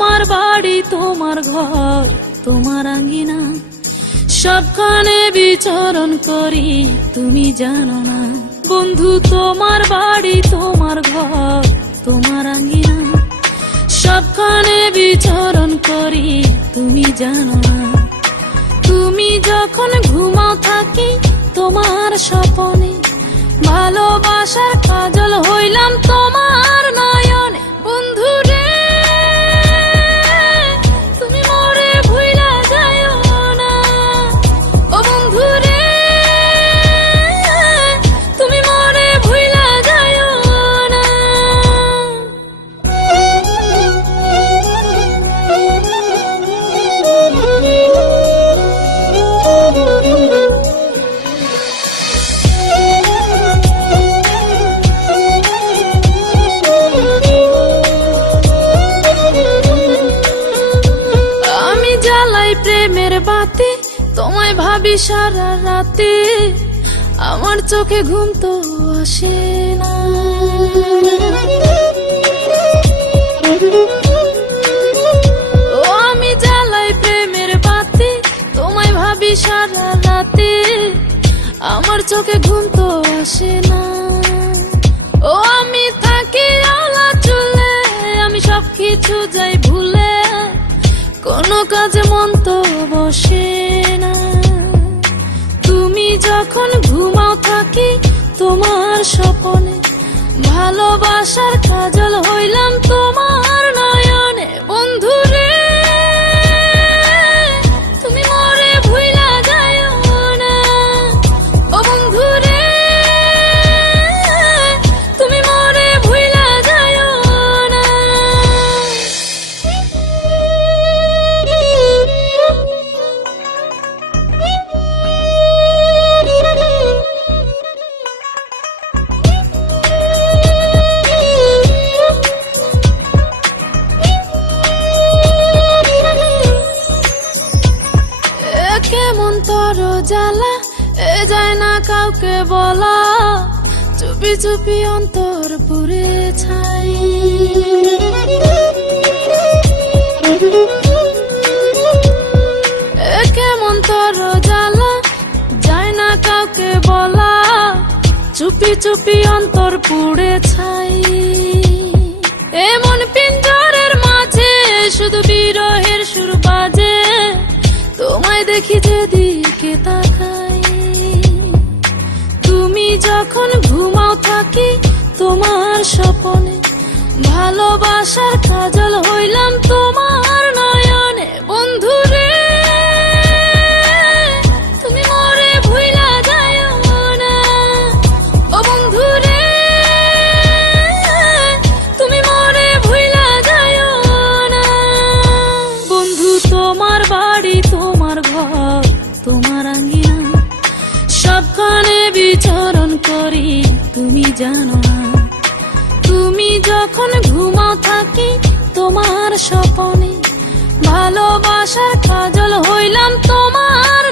তোমার বাড়ি তোমার ঘর তোমার আঙ্গিনা, সবখানে বিচরণ করি তুমি জানো না। বন্ধু তোমার বাড়ি তোমার ঘর তোমার আঙ্গিনা, সবখানে বিচরণ করি তুমি জানো না। তুমি যখন ঘুমাও থাকি তোমার স্বপনে, ভালোবাসার কাজল হইলাম তোমার নয়নে। বন্ধু রে তুমি মরে ভুইলা যাইও না, ও বন্ধু রে তুমি মরে ভুইলা যাইও না। আমি জ্বালাই প্রেমের বাতি, তোমায় ভাবি সারা রাতে, আমার চোখে ঘুম তো আসে না। ও আমি জ্বালাই প্রেমের বাতি, তোমায় ভাবি সারা রাতে, আমার চোখে ঘুম তো আসে না। ও আমি থাকি আলা চুলে, আমি সব কিছু যাই ভুলে, কোনো কাজে মন তো বসে না। তুমি যখন ঘুমাও থাকি তোমার স্বপনে, ভালোবাসার কাজল হইলাম তোমার নয়নে। বন্ধু রে তুমি মরে ভুইলা যাইও না, ও বন্ধু রে তুমি মরে ভুইলা যাইও না। কেমন তর জ্বালা এ যায় না কাউকে বলা, চুপি চুপি অন্তর পুরে ছাই। কেমন তর জ্বালা যায় না কাউকে বলা, চুপি চুপি অন্তর পুড়ে ছাই। এমন পিঞ্জরের মাঝে শুধু বিরহের সুর বাজে, তোমায় দেখি যেদিকে তাকাই। তুমি যখন ঘুমাও থাকি তোমার স্বপনে, ভালোবাসার কাজল হইলাম তোমার নয়নে। বন্ধু রে তুমি মরে ভুইলা যাইও না, ও বন্ধু রে তুমি মরে ভুইলা যাইও না। বন্ধু তোমার বাড়ি তোমার ঘর তোমার আঙ্গিনা, সবখানে বিচরণ করি তুমি জানো না। তুমি যখন ঘুমাও থাকি তোমার স্বপনে, ভালোবাসার কাজল হইলাম তোমার